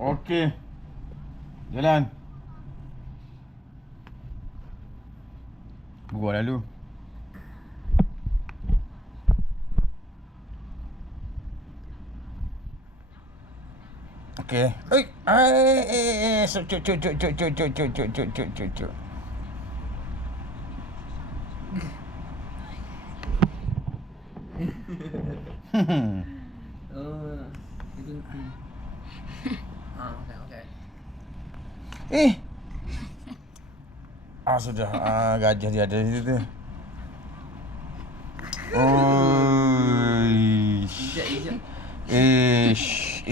Okey. Jalan. Gua lalu. Okey. Oi. Cuk. Oh, itu. Okey. Sudah. Gajah dia ada di situ. Oi. Ijak. Ish.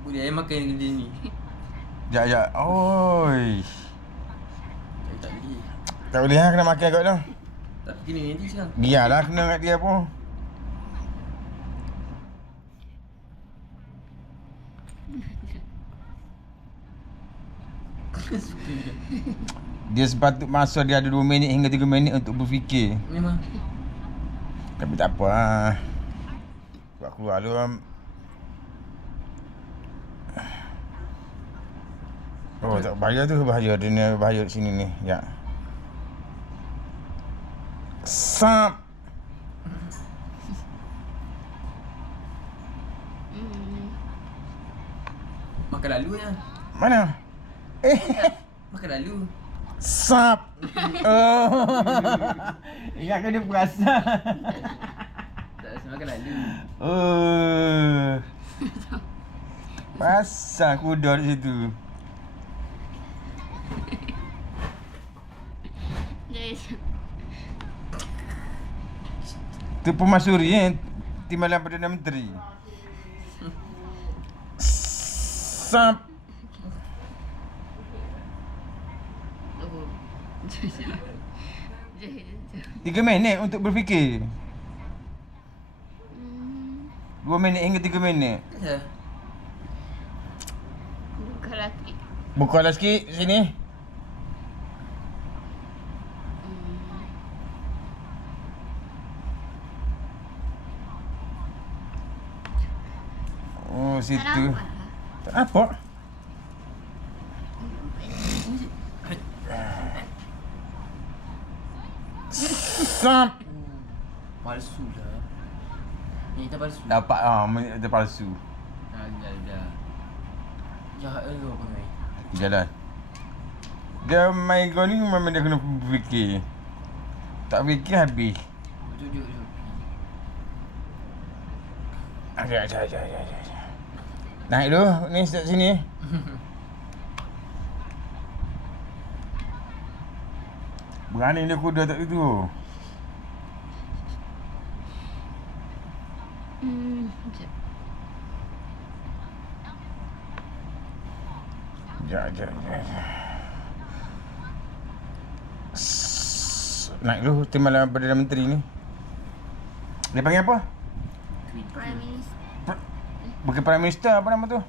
Boleh ayam makan benda ni. Sekejap. Oi. Tak boleh. Tak boleh kena makan kat tu. Tak kena nanti sekarang. Biarlah kena kat dia pun. Dia sepatut masa dia ada 2 minit hingga 3 minit untuk berfikir. Memang. Tapi tak apa lah. Buat keluar dulu. Oh, tak bahaya tu. Bahaya. Dia ni bahaya kat sini ni. Ya. Sap. Makan lalu ya. Mana? Makan lalu. Sap. Oh. Ingatkan dia perasan. Tak rasa makan lalu. Oh. Pasal kuda di situ. Tu Permaisuri Timbalan Perdana Menteri. Sap. 3 minit untuk berfikir. 2 minit hingga 3 minit. Ya. Bukalah sikit sini. Oh, situ. Tak apa. Sap. Palsu lah. Ni tak palsu. Dapat minit dia palsu. Dah. Jahat ke apa ni? Jalan. Dia main gol ni memang dia kena fikir. Tak fikir habis. Tunjuk. Ajak. Naik dulu ni start sini. Berani dia kuda tak itu. Sekejap. Naik dulu Timbalan Perdana Menteri ni. Dia panggil apa? Prime Minister. Bukan Prime Minister, apa nama tu?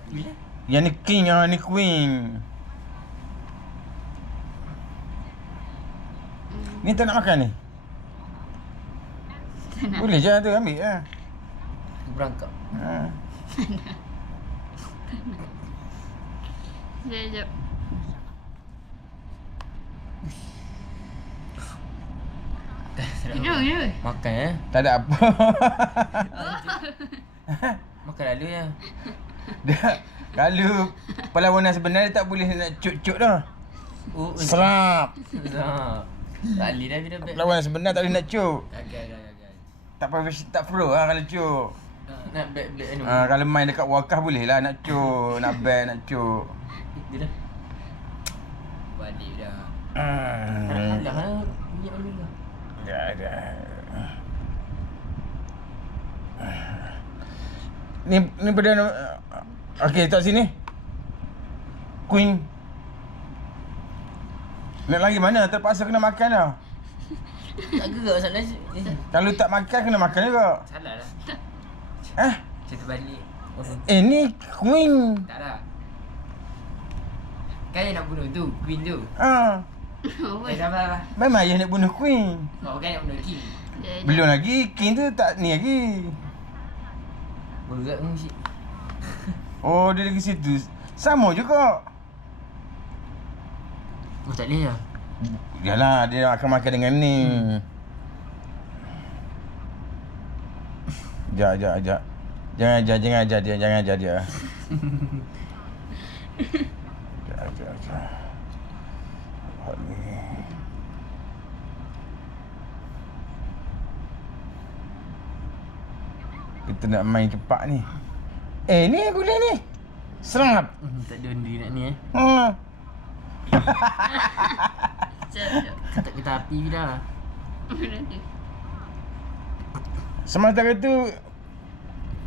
Yang ni King, ni Queen. Ni tak nak makan ni? Boleh je tu, ambil lah. Aku berangkap. Sekejap. Minum. Makan Tak ada apa. Makan lalu ya. Kalau perlawanan sebenar dia tak boleh nak cuk-cuk dah. Oh, Serap. Tak boleh dah bila bet. Perlawanan sebenar tak boleh nak cuk. Gagal. Tak pro lah kalau cuk. Nak bet anu. Kalau main dekat wakaf boleh lah nak cuk, nak ban, nak cuk. Dia dah. Balik dah. Dah. Minyak dulu lah. Ni perdana. Okey, tak sini. Queen. Nak lagi mana? Terpaksa kena makan dah. Tak gerak salah. Kalau tak makan kena makan juga. Salah lah. Hah? Cerita balik. Ni Queen. Tak lah. Kan yang nak bunuh tu, Queen tu. Ah, Sabar. memang ayah nak bunuh Queen. Oh, kan nak bunuh King. Belum lagi, King tu tak ni lagi. Berat pun shit. Oh, dia lagi situ. Sama juga. Oh, tak boleh lah. Yalah, dia akan makan dengan ni. Sekejap. Jangan ajar dia. Sekejap. Hot ni. Kita nak main cepat ni. Ni boleh ni. Serap. Tak ada benda nak ni Ha. Sekejap. Tak kita api dah. Sementara tu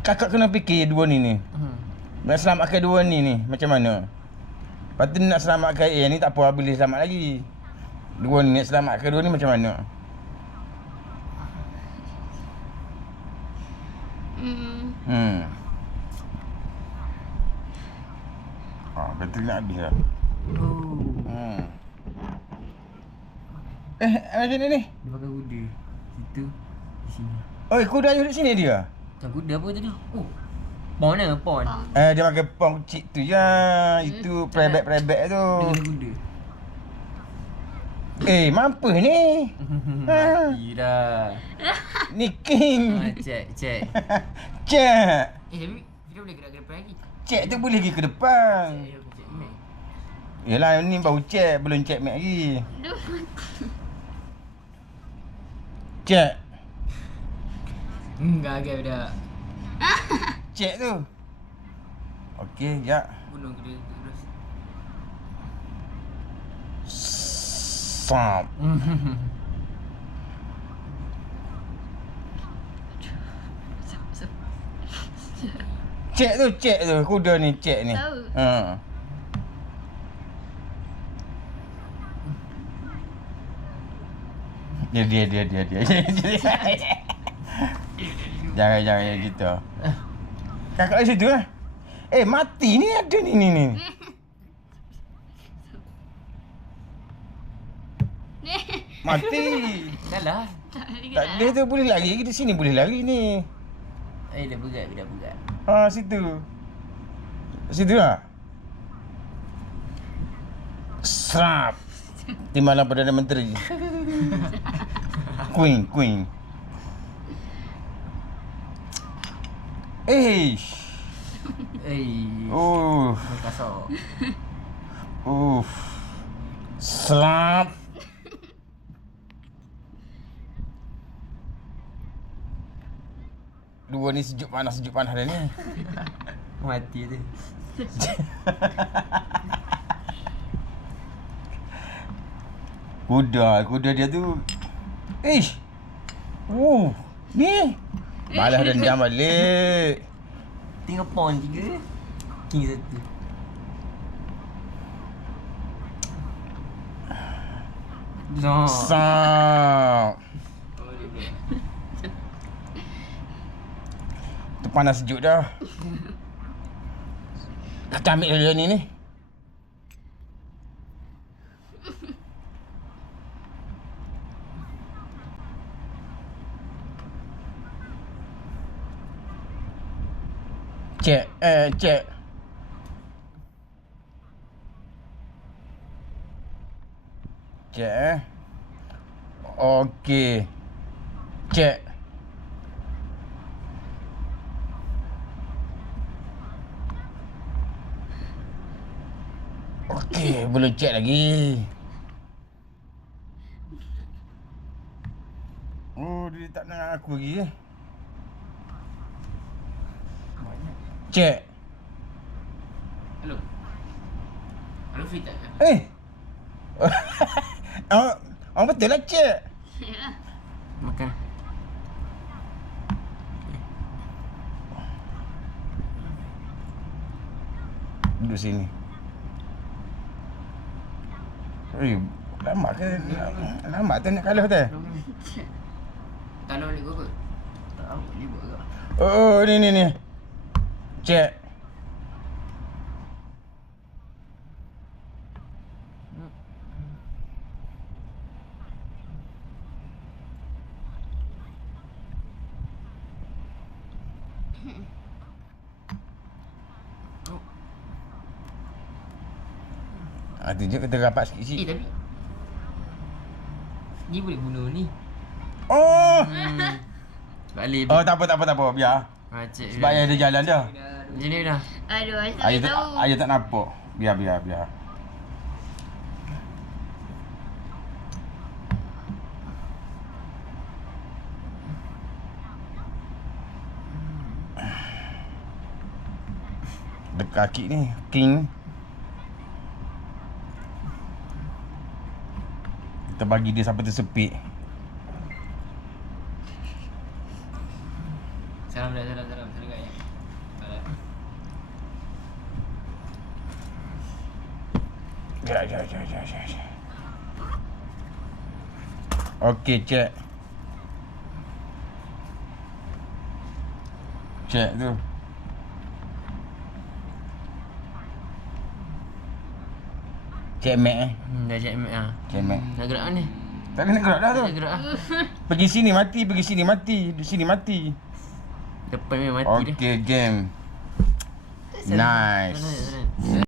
kakak kena fikir dua ni. Nak selamatkan dua ni macam mana? Lepas tu nak selamatkan ni tak apa, boleh selamat lagi. Dua ni nak selamatkan dua ni macam mana? Bateri nak habis dah. Oh. Macam ni? Dia pakai kuda. Situ. Di sini. Oi, kuda ayuh duduk sini dia? Macam kuda apa tadi? Oh. Pon lah, pon. Dia pakai pong kecil tu je. Itu prebek-prebek tu. Dia kena kuda. Mampus ni. Mati dah. Ni King. Cek. Cek. Tapi kita boleh gerak ke depan lagi. Cek tu boleh pergi ke depan. Cek Mac. Yelah, ni baru cek. Belum cek Mac lagi. Cek. Gagal dah. Cek tu. Okey, sekejap. Bunuh dia terus. Sam. Cek tu. Kuda ni, cek ni. Tahu. Ha. Dia. Jangan gitu. Kakak di situ lah. Mati ni ada ni. Mati. Dah lah. Tak boleh tu, boleh lari. Di sini boleh lari ni. Dah berat. Situ. Situ lah. Serap. Timbalan Perdana Menteri. Queen. Kasar. Serap. Dua ni sejuk panas dah ni. Mati tu. Kuda dia tu. Ni. Malah dendam balik. Tinggal pon 3. King 1. Sang. Tu panas sejuk dah. Kita ambil dulu ni. Cek. Cek. Okey. Cek. Okey, belum cek lagi. Dia tak nak aku lagi. Cek. Hello, fit tak? Orang betul lah cek. Makan. Duduk sini. Lambat ke? Lambat tu nak kalah tu? Kalau boleh go ke? Tak tahu boleh buat ke? Ni. Cek. Tunjuk kita rapat sikit-sikit. tapi ni boleh bunuh ni. Oh! Balik. Oh, tak apa. Biar. Macet. Sebab ayah ada jalan dah. Macam ni dah. Aduh, saya tak tahu. Ayah tak nampak. Biar. Dekat kaki ni, king. Kita bagi dia sampai tersepit. Salam dah, salam kat ayah. Ya. Okey, cek tu. Cek Mac Dah cek Mac lah. Cek Mac. Nak gerak mana? Tak ada nak gerak dah tu. Nak gerak lah. Pergi sini mati. Di sini mati. Depan memang mati dah. Okey, game. Nice. Sana.